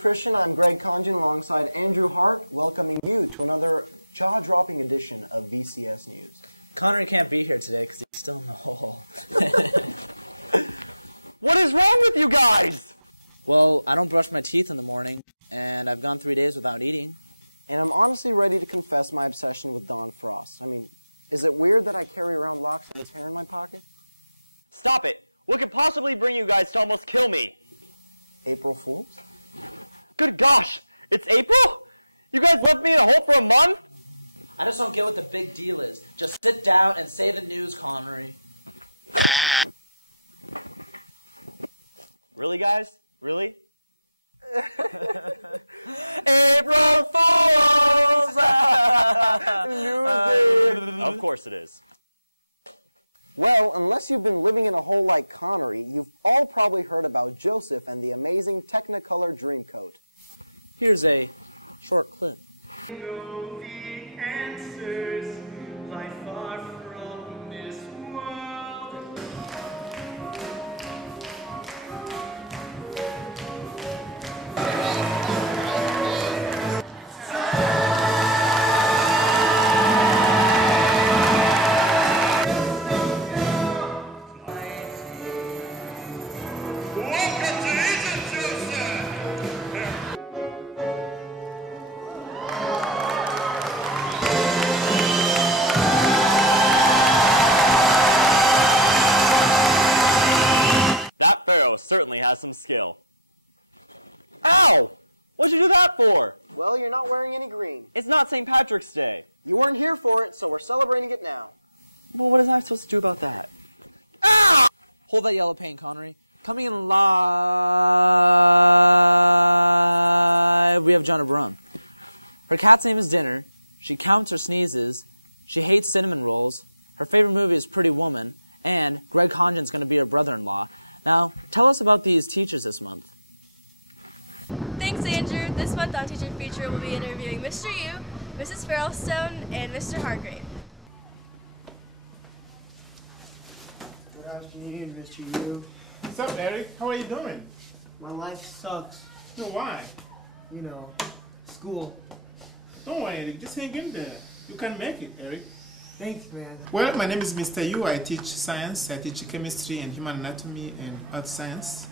Christian. I'm Greg Condon alongside Andrew Hart, welcoming you to another jaw-dropping edition of VCS News. Connor can't be here today because he's still home. What is wrong with you guys? Well, I don't brush my teeth in the morning, and I've gone 3 days without eating. And I'm honestly ready to confess my obsession with Dawn Frost. I mean, is it weird that I carry around rocks and hair in my pocket? Stop it! What could possibly bring you guys to almost kill me? April Fool's. Good gosh! It's April? You guys left me in a hole for a month? I just don't get what the big deal is. Just sit down and say the news, Connery. Really, guys? Really? April Fools! Of course it is. Well, unless you've been living in a hole like Connery, you've all probably heard about Joseph and the amazing Technicolor Dreamcoat. Here's a short clip. Know the answers lie far from this world. What'd you do that for? Well, you're not wearing any green. It's not St. Patrick's Day. You weren't here for it, so we're celebrating it now. Well, what is I supposed to do about that? Ah! Hold that yellow paint, Connery. Coming in live, we have Jenna Brun. Her cat's name is Dinner. She counts her sneezes. She hates cinnamon rolls. Her favorite movie is Pretty Woman. And Greg Condon's going to be her brother-in-law. Now, tell us about these teachers this month. Thanks, Andrew. This month on Teacher Feature, we'll be interviewing Mr. Yu, Mrs. Farrellstone, and Mr. Hargrave. Good afternoon, Mr. Yu. What's up, Eric? How are you doing? My life sucks. No, why? You know, school. Don't worry, Eric. Just hang in there. You can make it, Eric. Thanks, man. Well, my name is Mr. Yu. I teach science. I teach chemistry and human anatomy and earth science.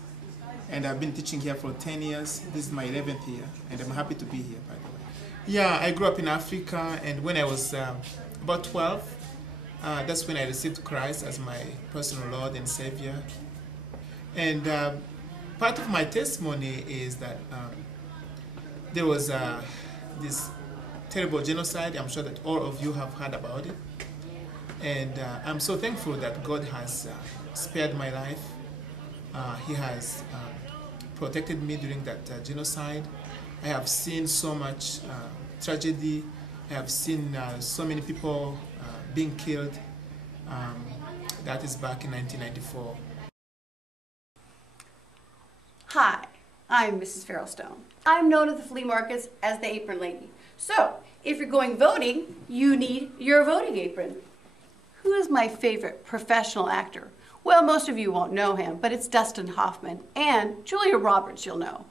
And I've been teaching here for 10 years. This is my 11th year, and I'm happy to be here, by the way. Yeah, I grew up in Africa, and when I was about 12, that's when I received Christ as my personal Lord and Savior. And part of my testimony is that there was this terrible genocide. I'm sure that all of you have heard about it. And I'm so thankful that God has spared my life. He has protected me during that genocide. I have seen so much tragedy. I have seen so many people being killed. That is back in 1994. Hi, I'm Mrs. Farrellstone. I'm known at the flea markets as the apron lady. So, if you're going voting, you need your voting apron. Who is my favorite professional actor? Well, most of you won't know him, but it's Dustin Hoffman and Julia Roberts you'll know.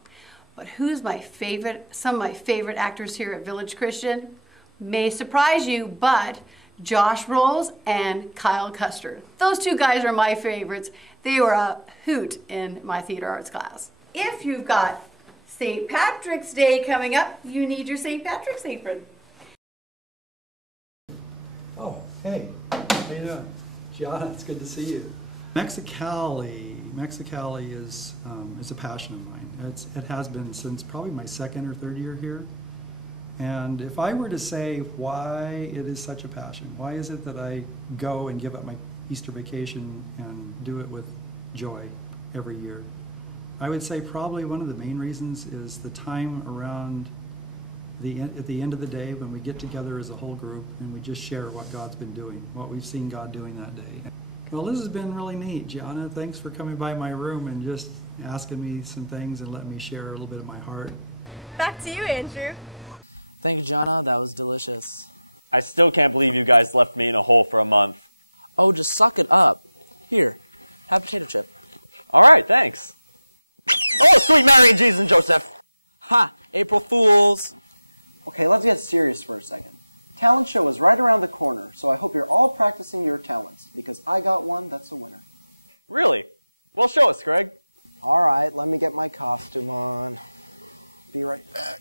But who's my favorite, some of my favorite actors here at Village Christian? May surprise you, but Josh Rolls and Kyle Custer. Those two guys are my favorites. They were a hoot in my theater arts class. If you've got St. Patrick's Day coming up, you need your St. Patrick's apron. Oh, hey, how you doing? Gianna, it's good to see you. Mexicali is a passion of mine. It has been since probably my second or third year here. And if I were to say why it is such a passion, why is it that I go and give up my Easter vacation and do it with joy every year, I would say probably one of the main reasons is the time around at the end of the day when we get together as a whole group and we just share what God's been doing, what we've seen God doing that day. Well, this has been really neat, Gianna. Thanks for coming by my room and just asking me some things and letting me share a little bit of my heart. Back to you, Andrew. Thank you, Gianna. That was delicious. I still can't believe you guys left me in a hole for a month. Oh, just suck it up. Here, have a potato chip. All right, thanks. Oh, sweet Mary, Jesus, and Joseph. Ha! April Fools! Okay, let's get serious for a second. Talent show is right around the corner, so I hope you're all practicing your talents, because I got one that's a winner. Really? Well, show us, Greg. All right, let me get my costume on. Be right back.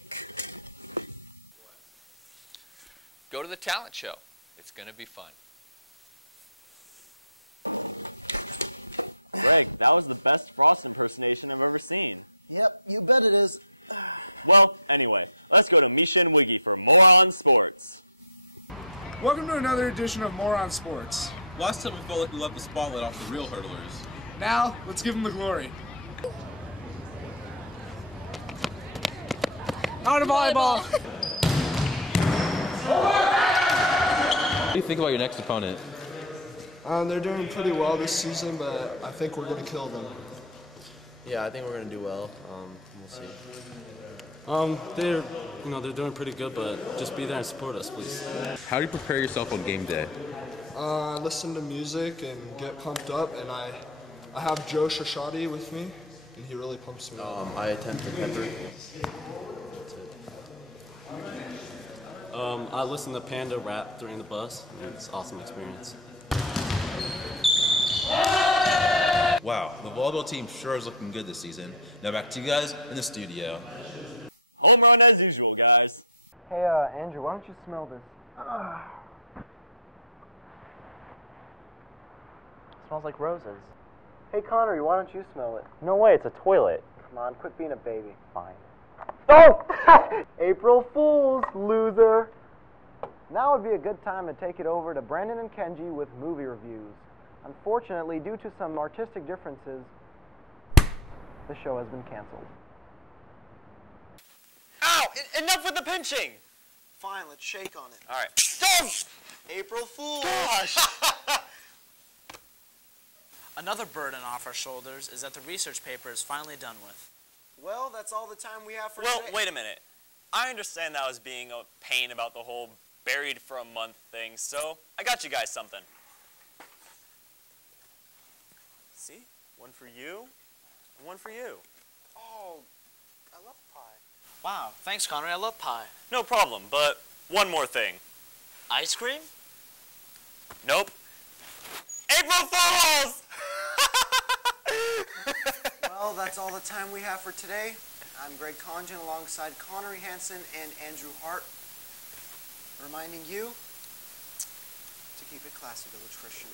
Go to the talent show. It's going to be fun. Greg, that was the best Frost impersonation I've ever seen. Yep, you bet it is. Well, anyway, let's go to Misha and Wiggy for Moron Sports. Welcome to another edition of Moron Sports. Last time we felt like we left the spotlight off the real hurdlers. Now, let's give them the glory. On to volleyball! What do you think about your next opponent? They're doing pretty well this season, but I think we're going to kill them. Yeah, I think we're going to do well. We'll see. They're doing pretty good, but just be there and support us, please. How do you prepare yourself on game day? I listen to music and get pumped up, and I have Joe Shashadi with me, and he really pumps me up. I attend the Pepper. I listen to Panda rap during the bus, and it's an awesome experience. Wow, the volleyball team sure is looking good this season. Now back to you guys in the studio. Home run as usual, guys. Hey, Andrew, why don't you smell this? Smells like roses. Hey, Connery, why don't you smell it? No way, it's a toilet. Come on, quit being a baby. Fine. Oh! April Fools, loser! Now would be a good time to take it over to Brandon and Kenji with movie reviews. Unfortunately, due to some artistic differences, the show has been canceled. Ow! Enough with the pinching! Fine, let's shake on it. All right. April Fools! Gosh! Another burden off our shoulders is that the research paper is finally done with. Well, that's all the time we have for Well, today. wait a minute. I understand that I was being a pain about the whole buried for a month thing, so I got you guys something. See? One for you, and one for you. Oh, I love pie. Wow, thanks, Connery. I love pie. No problem, but one more thing. Ice cream? Nope. April Fools! Well, that's all the time we have for today. I'm Greg Congen alongside Connery Hansen and Andrew Hart, reminding you to keep it classy, Village Christian.